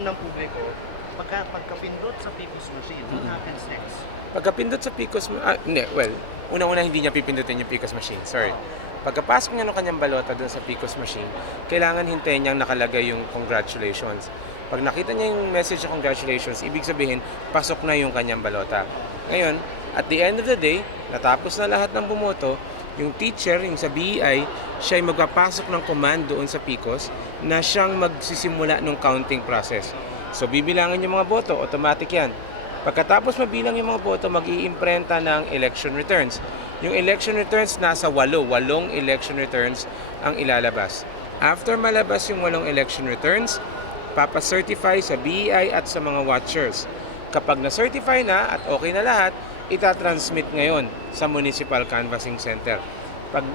ng publiko, pagkapindot sa PCOS machine, what happens next? Pagkapindot sa unang-una hindi niya pipindutin yung PCOS machine, sorry. Pagkapasok niya ng kanyang balota doon sa PCOS machine, kailangan hintayin niyang nakalagay yung congratulations. Pag nakita niya yung message ng congratulations, ibig sabihin, pasok na yung kanyang balota. Ngayon, at the end of the day, natapos na lahat ng bumoto, yung teacher, yung sa BEI, siya ay magpapasok ng command doon sa PCOS na siyang magsisimula ng counting process. So, bibilangin yung mga boto, automatic yan. Pagkatapos mabilang yung mga boto, mag-iimprenta ng election returns. Yung election returns, nasa 8 election returns ang ilalabas. After malabas yung 8 election returns, papacertify sa BEI at sa mga watchers. Kapag na-certify na at okay na lahat, itatransmit ngayon sa Municipal Canvassing Center. Pag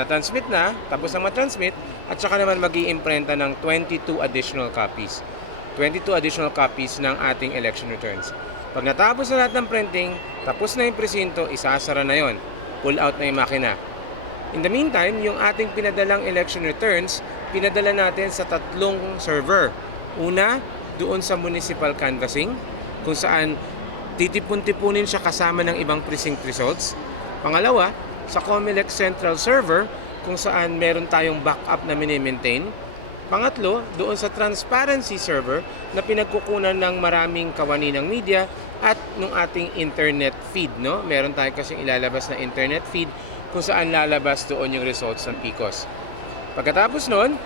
na-transmit na, tapos ang matransmit, at saka naman mag-iimprenta ng 22 additional copies. 22 additional copies ng ating election returns. Pag natapos na lahat ng printing, tapos na yung presinto, isasara na yon. Pull out na yung makina. In the meantime, yung ating pinadalang election returns, pinadala natin sa 3 server. Una, doon sa Municipal Canvassing, kung saan titipon-tipunin siya kasama ng ibang precinct results. Pangalawa, sa COMELEC Central Server, kung saan meron tayong backup na mini-maintain. Pangatlo, doon sa Transparency Server na pinagkukunan ng maraming kawani ng media at ng ating internet feed. No? Meron tayong kasing ilalabas na internet feed kung saan lalabas doon yung results ng PCOS. Pagkatapos noon,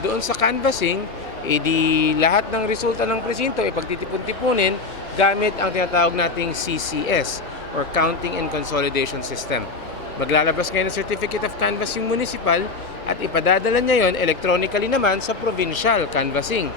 doon sa canvassing, di lahat ng resulta ng presinto ipagtitipon-tipunin gamit ang tinatawag nating CCS or Counting and Consolidation System. Maglalabas ngayon ng Certificate of Canvassing Municipal at ipadadala niya yon electronically naman sa Provincial Canvassing.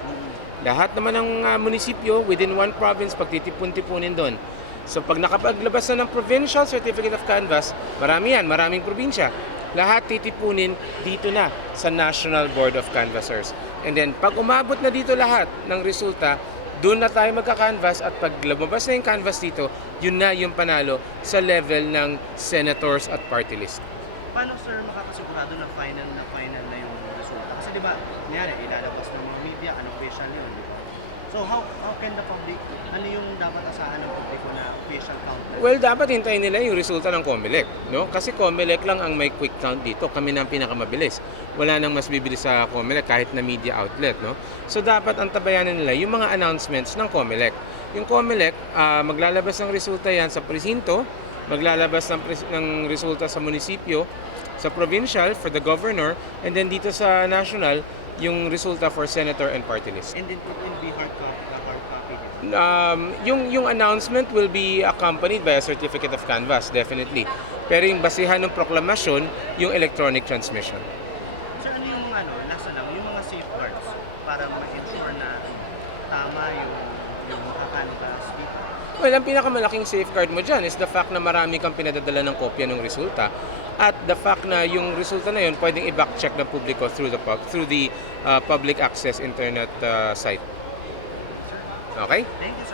Lahat naman ng munisipyo within one province pagtitipon-tipunin doon. So pag nakapaglabas na ng Provincial Certificate of Canvass, marami yan, maraming probinsya. Lahat titipunin dito na sa National Board of Canvassers. And then pag umabot na dito lahat ng resulta, doon na tayo magka-canvas at pag lumabas na yung canvas dito, yun na yung panalo sa level ng senators at party list. Paano sir makakasigurado na final na yung resulta? Kasi di ba, nangyari, ilalabas ng mga media, official yun. So how can the public, ano yung dapat asahan ng publiko na official count? Well, dapat hintayin nila yung resulta ng COMELEC, no? Kasi COMELEC lang ang may quick count dito. Kami na ang pinakamabilis. Wala nang mas bibilis sa COMELEC kahit na media outlet, no? So dapat antabayanan nila yung mga announcements ng COMELEC. Yung COMELEC, maglalabas ng resulta yan sa presinto, maglalabas ng resulta sa munisipyo, sa provincial for the governor, and then dito sa national, yung resulta for senator and party list. And then it will be hard copy. Yung announcement will be accompanied by a certificate of canvass, definitely. Pero yung basihan ng proklamasyon, yung electronic transmission. Sir, ano yung nasa lang, yung mga safeguards para ma-ensure na tama yung makakanvas dito? Well, ang pinakamalaking safeguard mo dyan is the fact na marami kang pinadadala ng kopya ng resulta at the fact na yung resulta na yun pwedeng i-back-check ng publiko through the public access internet site. Okay? Thank you, sir.